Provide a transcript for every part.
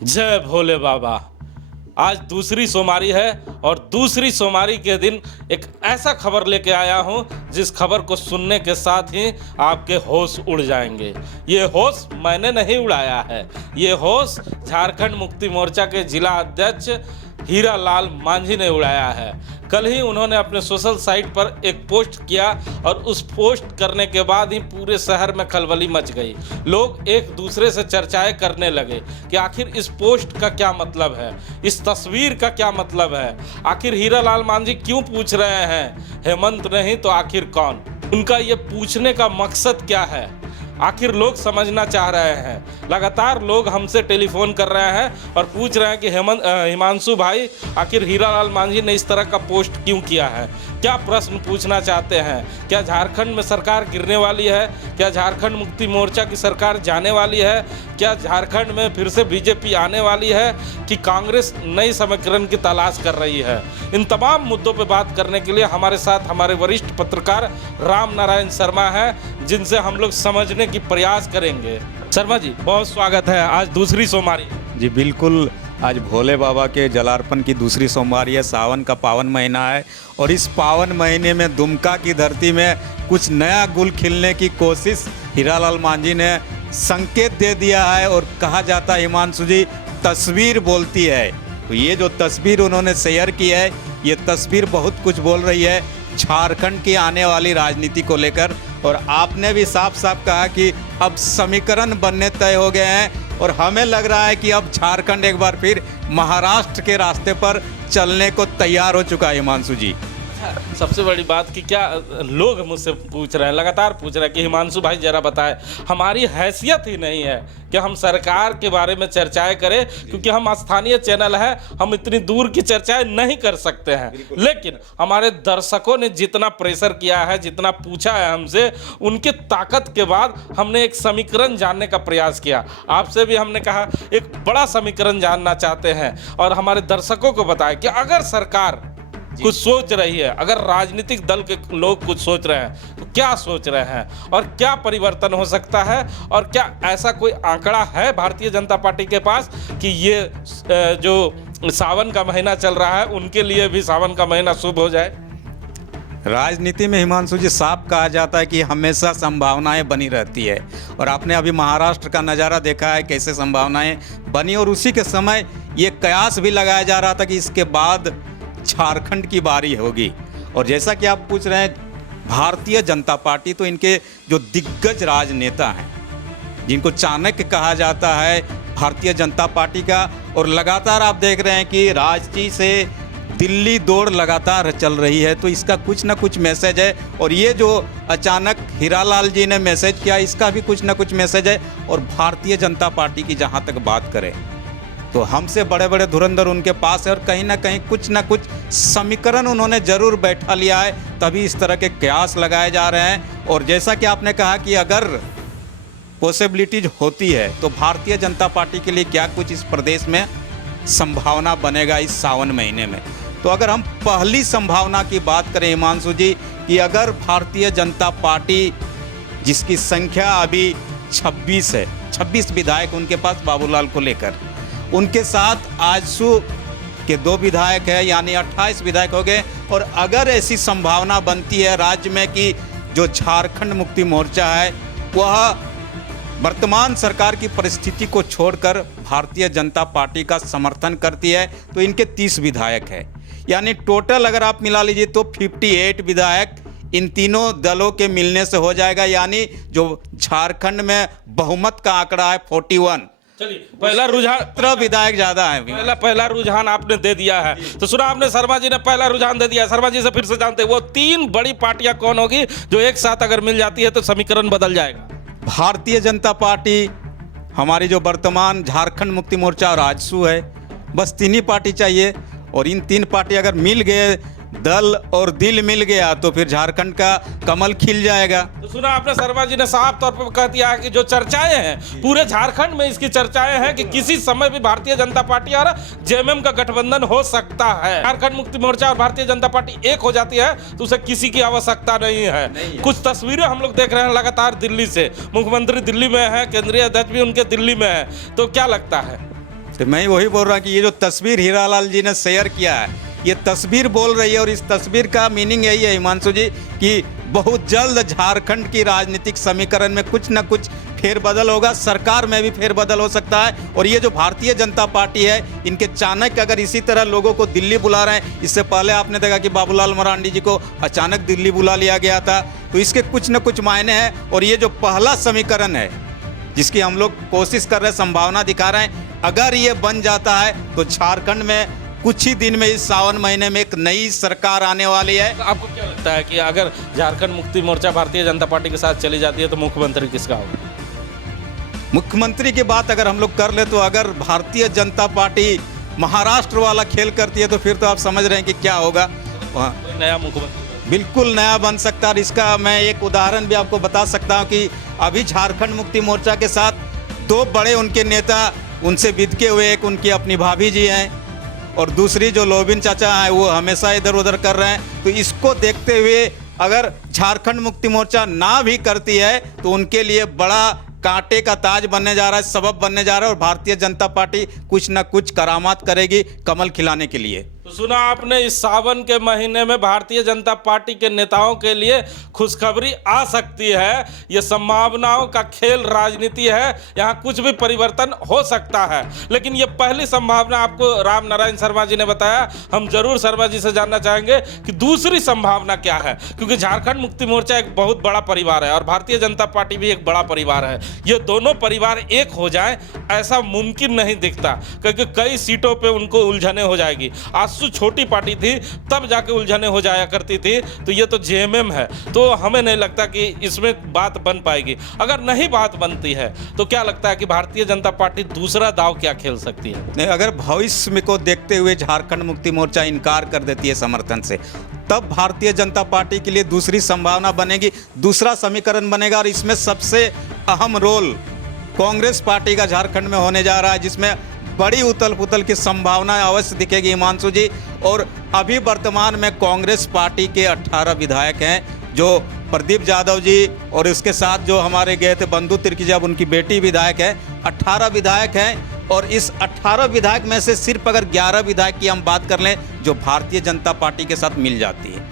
जय भोले बाबा। आज दूसरी सोमवारी है और दूसरी सोमवारी के दिन एक ऐसा खबर लेके आया हूँ जिस खबर को सुनने के साथ ही आपके होश उड़ जाएंगे। ये होश मैंने नहीं उड़ाया है, ये होश झारखंड मुक्ति मोर्चा के जिला अध्यक्ष हीरालाल मांझी ने उड़ाया है। कल ही उन्होंने अपने सोशल साइट पर एक पोस्ट किया और उस पोस्ट करने के बाद ही पूरे शहर में खलबली मच गई। लोग एक दूसरे से चर्चाएं करने लगे कि आखिर इस पोस्ट का क्या मतलब है, इस तस्वीर का क्या मतलब है, आखिर हीरालाल मांझी क्यों पूछ रहे हैं हेमंत नहीं तो आखिर कौन, उनका ये पूछने का मकसद क्या है, आखिर लोग समझना चाह रहे हैं। लगातार लोग हमसे टेलीफोन कर रहे हैं और पूछ रहे हैं कि हिमांशु भाई आखिर हीरालाल मांझी ने इस तरह का पोस्ट क्यों किया है, क्या प्रश्न पूछना चाहते हैं, क्या झारखंड में सरकार गिरने वाली है, क्या झारखंड मुक्ति मोर्चा की सरकार जाने वाली है, क्या झारखंड में फिर से बीजेपी आने वाली है कि कांग्रेस नई समीकरण की तलाश कर रही है। इन तमाम मुद्दों पर बात करने के लिए हमारे साथ हमारे वरिष्ठ पत्रकार राम नारायण शर्मा हैं, जिनसे हम लोग समझने की प्रयास करेंगे। शर्मा जी, बहुत स्वागत है। आज दूसरी सोमवारी। जी बिल्कुल, आज भोले बाबा के जलार्पण की दूसरी सोमवारी है। सावन का पावन महीना है और इस पावन महीने में दुमका की धरती में कुछ नया गुल खिलने की कोशिश हीरालाल मांझी ने संकेत दे दिया है। और कहा जाता है हिमांशु जी, तस्वीर बोलती है। तो ये जो तस्वीर उन्होंने शेयर की है, ये तस्वीर बहुत कुछ बोल रही है झारखंड की आने वाली राजनीति को लेकर। और आपने भी साफ साफ कहा कि अब समीकरण बनने तय हो गए हैं और हमें लग रहा है कि अब झारखंड एक बार फिर महाराष्ट्र के रास्ते पर चलने को तैयार हो चुका है। हिमांशु जी, सबसे बड़ी बात कि क्या लोग मुझसे पूछ रहे हैं, लगातार पूछ रहे हैं कि हिमांशु भाई जरा बताएं, हमारी हैसियत ही नहीं है कि हम सरकार के बारे में चर्चाएं करें, क्योंकि हम स्थानीय चैनल है, हम इतनी दूर की चर्चाएं नहीं कर सकते हैं। लेकिन हमारे दर्शकों ने जितना प्रेशर किया है, जितना पूछा है हमसे, उनकी ताकत के बाद हमने एक समीकरण जानने का प्रयास किया। आपसे भी हमने कहा एक बड़ा समीकरण जानना चाहते हैं और हमारे दर्शकों को बताएं कि अगर सरकार कुछ सोच रही है, अगर राजनीतिक दल के लोग कुछ सोच रहे हैं तो क्या सोच रहे हैं और क्या परिवर्तन हो सकता है, और क्या ऐसा कोई आंकड़ा है भारतीय जनता पार्टी के पास कि ये जो सावन का महीना चल रहा है उनके लिए भी सावन का महीना शुभ हो जाए। राजनीति में हिमांशु जी साफ कहा जाता है कि हमेशा संभावनाएं बनी रहती है। और आपने अभी महाराष्ट्र का नज़ारा देखा है कैसे संभावनाएं बनी, और उसी के समय ये कयास भी लगाया जा रहा था कि इसके बाद झारखंड की बारी होगी। और जैसा कि आप पूछ रहे हैं, भारतीय जनता पार्टी तो इनके जो दिग्गज राजनेता हैं, जिनको चाणक्य कहा जाता है भारतीय जनता पार्टी का, और लगातार आप देख रहे हैं कि रांची से दिल्ली दौड़ लगातार चल रही है, तो इसका कुछ ना कुछ मैसेज है। और ये जो अचानक हीरालाल जी ने मैसेज किया, इसका भी कुछ ना कुछ मैसेज है। और भारतीय जनता पार्टी की जहाँ तक बात करें तो हमसे बड़े बड़े धुरंधर उनके पास है, और कहीं ना कहीं कुछ ना कुछ समीकरण उन्होंने जरूर बैठा लिया है, तभी इस तरह के कयास लगाए जा रहे हैं। और जैसा कि आपने कहा कि अगर पॉसिबिलिटीज होती है तो भारतीय जनता पार्टी के लिए क्या कुछ इस प्रदेश में संभावना बनेगा इस सावन महीने में। तो अगर हम पहली संभावना की बात करें हिमांशु जी, कि अगर भारतीय जनता पार्टी, जिसकी संख्या अभी 26 है, 26 विधायक उनके पास बाबूलाल को लेकर, उनके साथ आजसू के 2 विधायक हैं, यानी 28 विधायक हो गए। और अगर ऐसी संभावना बनती है राज्य में कि जो झारखंड मुक्ति मोर्चा है वह वर्तमान सरकार की परिस्थिति को छोड़कर भारतीय जनता पार्टी का समर्थन करती है, तो इनके 30 विधायक है, यानी टोटल अगर आप मिला लीजिए तो 58 विधायक इन तीनों दलों के मिलने से हो जाएगा। यानी जो झारखंड में बहुमत का आंकड़ा है 41। चलिए, पहला रुझान विधायक ज्यादा है। पहला रुझान आपने दे दिया है, तो सुना आपने, शर्मा जी ने पहला रुझान दे दिया है। शर्मा जी से फिर से जानते हैं वो 3 बड़ी पार्टियां कौन होगी जो एक साथ अगर मिल जाती है तो समीकरण बदल जाएगा। भारतीय जनता पार्टी, हमारी जो वर्तमान झारखंड मुक्ति मोर्चा और आजसू है, बस 3 ही पार्टी चाहिए। और इन 3 पार्टी अगर मिल गए, दल और दिल मिल गया, तो फिर झारखंड का कमल खिल जाएगा। तो सुना आपने, शर्मा जी ने साफ तौर पर कह दिया है कि जो चर्चाएं हैं पूरे झारखंड में, इसकी चर्चाएं हैं कि किसी समय भी भारतीय जनता पार्टी और जेएमएम का गठबंधन हो सकता है। झारखंड मुक्ति मोर्चा और भारतीय जनता पार्टी एक हो जाती है तो उसे किसी की आवश्यकता नहीं है। कुछ तस्वीरें हम लोग देख रहे हैं लगातार दिल्ली से, मुख्यमंत्री दिल्ली में है, केंद्रीय अध्यक्ष भी उनके दिल्ली में है, तो क्या लगता है? तो मैं वही बोल रहा कि ये जो तस्वीर हीरालाल जी ने शेयर किया है, ये तस्वीर बोल रही है, और इस तस्वीर का मीनिंग यही है हिमांशु जी कि बहुत जल्द झारखंड की राजनीतिक समीकरण में कुछ न कुछ फेरबदल होगा, सरकार में भी फेरबदल हो सकता है। और ये जो भारतीय जनता पार्टी है, इनके चाणक्य अगर इसी तरह लोगों को दिल्ली बुला रहे हैं, इससे पहले आपने देखा कि बाबूलाल मरांडी जी को अचानक दिल्ली बुला लिया गया था, तो इसके कुछ न कुछ मायने हैं। और ये जो पहला समीकरण है जिसकी हम लोग कोशिश कर रहे हैं, संभावना दिखा रहे हैं, अगर ये बन जाता है तो झारखंड में कुछ ही दिन में, इस सावन महीने में एक नई सरकार आने वाली है। तो आपको क्या लगता है कि अगर झारखंड मुक्ति मोर्चा भारतीय जनता पार्टी के साथ चली जाती है तो मुख्यमंत्री किसका होगा? मुख्यमंत्री की बात अगर हम लोग कर ले, तो अगर भारतीय जनता पार्टी महाराष्ट्र वाला खेल करती है तो फिर तो आप समझ रहे हैं कि क्या होगा वहाँ। कोई नया मुख्यमंत्री बिल्कुल नया बन सकता है। और इसका मैं एक उदाहरण भी आपको बता सकता हूँ कि अभी झारखंड मुक्ति मोर्चा के साथ दो बड़े उनके नेता उनसे बिदके हुए, एक उनकी अपनी भाभी जी हैं और दूसरी जो लोबिन चाचा हैं वो हमेशा इधर उधर कर रहे हैं। तो इसको देखते हुए अगर झारखंड मुक्ति मोर्चा ना भी करती है तो उनके लिए बड़ा कांटे का ताज बनने जा रहा है, सबब बनने जा रहा है, और भारतीय जनता पार्टी कुछ ना कुछ करामात करेगी कमल खिलाने के लिए। तो सुना आपने, इस सावन के महीने में भारतीय जनता पार्टी के नेताओं के लिए खुशखबरी आ सकती है। ये संभावनाओं का खेल राजनीति है, यहाँ कुछ भी परिवर्तन हो सकता है। लेकिन ये पहली संभावना आपको राम नारायण शर्मा जी ने बताया। हम जरूर शर्मा जी से जानना चाहेंगे कि दूसरी संभावना क्या है, क्योंकि झारखंड मुक्ति मोर्चा एक बहुत बड़ा परिवार है और भारतीय जनता पार्टी भी एक बड़ा परिवार है। ये दोनों परिवार एक हो जाए ऐसा मुमकिन नहीं दिखता, क्योंकि कई सीटों पर उनको उलझने हो जाएगी। छोटी पार्टी थी तब जाके उलझने हो जाया करती थी, तो ये तो जेएमएम है, तो हमें नहीं लगता कि इसमें बात बन पाएगी। अगर नहीं बात बनती है तो क्या लगता है कि भारतीय जनता पार्टी दूसरा दाव क्या खेल सकती है? नहीं, अगर भविष्य में को देखते हुए झारखंड मुक्ति मोर्चा इनकार कर देती है समर्थन से, तब भारतीय जनता पार्टी के लिए दूसरी संभावना बनेगी, दूसरा समीकरण बनेगा। और इसमें सबसे अहम रोल कांग्रेस पार्टी का झारखंड में होने जा रहा है, जिसमें बड़ी उथल पुथल की संभावना अवश्य दिखेगी हिमांशु जी। और अभी वर्तमान में कांग्रेस पार्टी के 18 विधायक हैं, जो प्रदीप यादव जी और उसके साथ जो हमारे गए थे बंधु तिर्की जी, अब उनकी बेटी विधायक है। 18 विधायक हैं, और इस 18 विधायक में से सिर्फ अगर 11 विधायक की हम बात कर लें जो भारतीय जनता पार्टी के साथ मिल जाती है,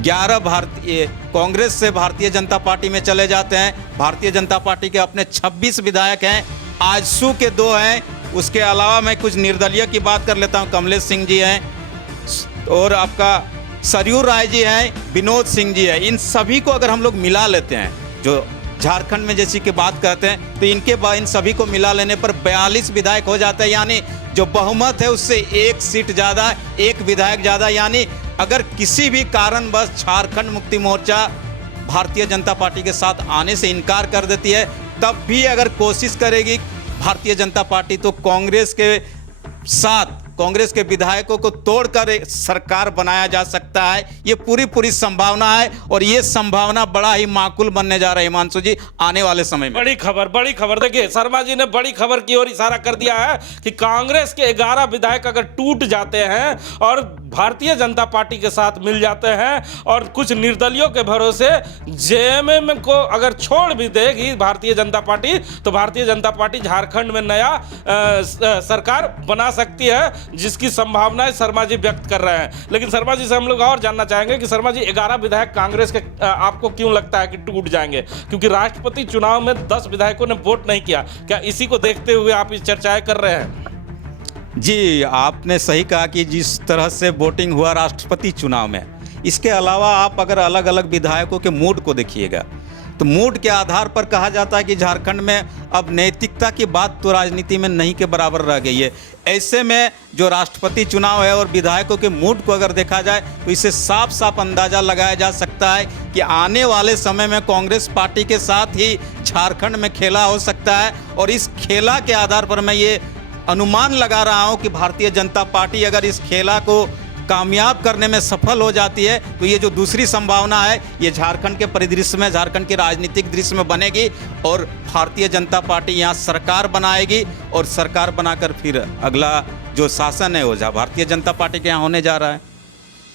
11 भारतीय कांग्रेस से भारतीय जनता पार्टी में चले जाते हैं। भारतीय जनता पार्टी के अपने 26 विधायक हैं, आजसू के 2 हैं। उसके अलावा मैं कुछ निर्दलीय की बात कर लेता हूं, कमलेश सिंह जी हैं और आपका सरयू राय जी हैं, विनोद सिंह जी हैं। इन सभी को अगर हम लोग मिला लेते हैं, जो झारखंड में जैसी की बात करते हैं, तो इन सभी को मिला लेने पर 42 विधायक हो जाते हैं। यानी जो बहुमत है उससे 1 सीट ज़्यादा, 1 विधायक ज़्यादा। यानी अगर किसी भी कारणवश झारखंड मुक्ति मोर्चा भारतीय जनता पार्टी के साथ आने से इनकार कर देती है, तब भी अगर कोशिश करेगी भारतीय जनता पार्टी, तो कांग्रेस के साथ कांग्रेस के विधायकों को तोड़कर एक सरकार बनाया जा सकता है। ये पूरी संभावना है, और ये संभावना बड़ा ही माकूल बनने जा रहा है हिमांशु जी आने वाले समय में। बड़ी खबर देखिए, शर्मा जी ने बड़ी खबर की ओर इशारा कर दिया है कि कांग्रेस के 11 विधायक अगर टूट जाते हैं और भारतीय जनता पार्टी के साथ मिल जाते हैं, और कुछ निर्दलियों के भरोसे जेएमएम को अगर छोड़ भी देगी भारतीय जनता पार्टी, तो भारतीय जनता पार्टी झारखंड में नया सरकार बना सकती है, जिसकी संभावनाएं शर्मा जी व्यक्त कर रहे हैं। लेकिन शर्मा जी से हम लोग और जानना चाहेंगे कि शर्मा जी 11 विधायक कांग्रेस के आपको क्यों लगता है कि टूट जाएंगे? क्योंकि राष्ट्रपति चुनाव में 10 विधायकों ने वोट नहीं किया। क्या इसी को देखते हुए आप इस चर्चाएं कर रहे हैं? जी, आपने सही कहा कि जिस तरह से वोटिंग हुआ राष्ट्रपति चुनाव में, इसके अलावा आप अगर अलग अलग विधायकों के मूड को देखिएगा, तो मूड के आधार पर कहा जाता है कि झारखंड में अब नैतिकता की बात तो राजनीति में नहीं के बराबर रह गई है। ऐसे में जो राष्ट्रपति चुनाव है और विधायकों के मूड को अगर देखा जाए, तो इससे साफ अंदाज़ा लगाया जा सकता है कि आने वाले समय में कांग्रेस पार्टी के साथ ही झारखंड में खेला हो सकता है। और इस खेला के आधार पर मैं ये अनुमान लगा रहा हूँ कि भारतीय जनता पार्टी अगर इस खेला को कामयाब करने में सफल हो जाती है, तो ये जो दूसरी संभावना है, ये झारखंड के परिदृश्य में, झारखंड के राजनीतिक दृश्य में बनेगी, और भारतीय जनता पार्टी यहाँ सरकार बनाएगी, और सरकार बनाकर फिर अगला जो शासन है वो भारतीय जनता पार्टी के यहाँ होने जा रहा है।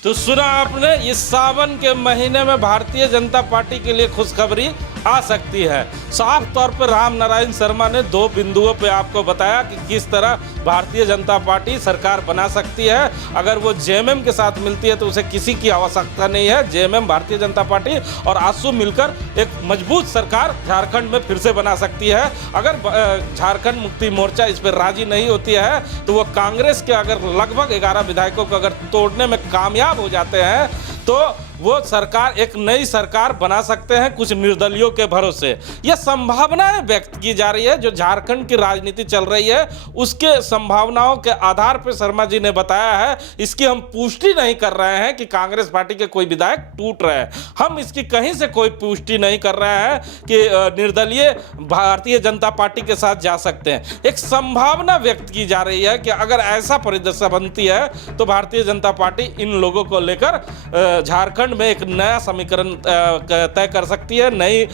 तो सुना आपने, इस सावन के महीने में भारतीय जनता पार्टी के लिए खुशखबरी आ सकती है। साफ तौर पर राम नारायण शर्मा ने 2 बिंदुओं पे आपको बताया कि किस तरह भारतीय जनता पार्टी सरकार बना सकती है। अगर वो जेएमएम के साथ मिलती है तो उसे किसी की आवश्यकता नहीं है। जेएमएम, भारतीय जनता पार्टी और आजसू मिलकर एक मजबूत सरकार झारखंड में फिर से बना सकती है। अगर झारखंड मुक्ति मोर्चा इस पर राजी नहीं होती है तो वो कांग्रेस के अगर लगभग 11 विधायकों को अगर तोड़ने में कामयाब हो जाते हैं तो वो सरकार, एक नई सरकार बना सकते हैं कुछ निर्दलियों के भरोसे। यह संभावनाएं व्यक्त की जा रही है। जो झारखंड की राजनीति चल रही है उसके संभावनाओं के आधार पर शर्मा जी ने बताया है। इसकी हम पुष्टि नहीं कर रहे हैं कि कांग्रेस पार्टी के कोई विधायक टूट रहे हैं। हम इसकी कहीं से कोई पुष्टि नहीं कर रहे हैं कि निर्दलीय भारतीय जनता पार्टी के साथ जा सकते हैं। एक संभावना व्यक्त की जा रही है कि अगर ऐसा परिदृश्य बनती है तो भारतीय जनता पार्टी इन लोगों को लेकर झारखंड में एक नया समीकरण तय कर सकती है, नई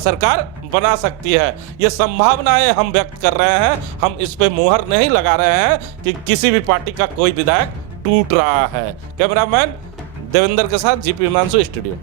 सरकार बना सकती है। ये संभावनाएं हम व्यक्त कर रहे हैं। हम इस पे मुहर नहीं लगा रहे हैं कि किसी भी पार्टी का कोई विधायक टूट रहा है। कैमरामैन देवेंद्र के साथ जीपी हिमांशु, स्टूडियो।